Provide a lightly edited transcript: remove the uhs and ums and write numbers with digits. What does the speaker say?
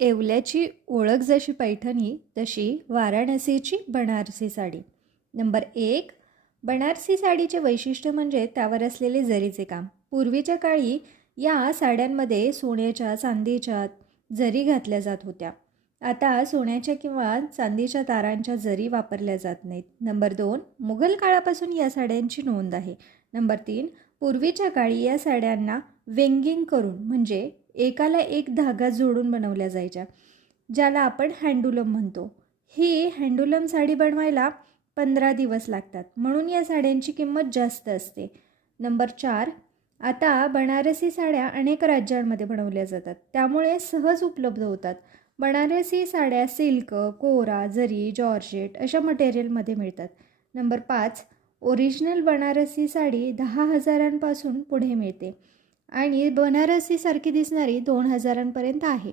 येवल्याची ओळख जशी पैठणी तशी वाराणसीची बनारसी साडी. नंबर 1. बनारसी साडीचे वैशिष्ट्य म्हणजे त्यावर असलेले जरीचे काम. पूर्वीच्या काळी या साड्यांमध्ये सोन्याच्या चांदीच्या जरी घातल्या जात होत्या. आता सोन्याच्या किंवा चांदीच्या तारांच्या जरी वापरल्या जात नाहीत. नंबर 2. मुघल काळापासून या साड्यांची नोंद आहे. नंबर 3. पूर्वीच्या काळी या साड्यांना वेंगिंग करून म्हणजे एकाला एक धागा जोडून बनवल्या जायच्या, ज्याला आपण हँडलूम म्हणतो. ही हँडलूम साडी बनवायला 15 दिवस लागतात, म्हणून या साड्यांची किंमत जास्त असते. नंबर 4. आता बनारसी साड्या अनेक राज्यांमध्ये बनवल्या जातात, त्यामुळे सहज उपलब्ध होतात. बनारसी साड्या सिल्क, कोरा, जरी, जॉर्जेट अशा मटेरियलमध्ये मिळतात. नंबर 5. ओरिजिनल बनारसी साडी 10,000पासून पुढे मिळते आणि बनारसीसारखी दिसणारी 2,000पर्यंत आहे.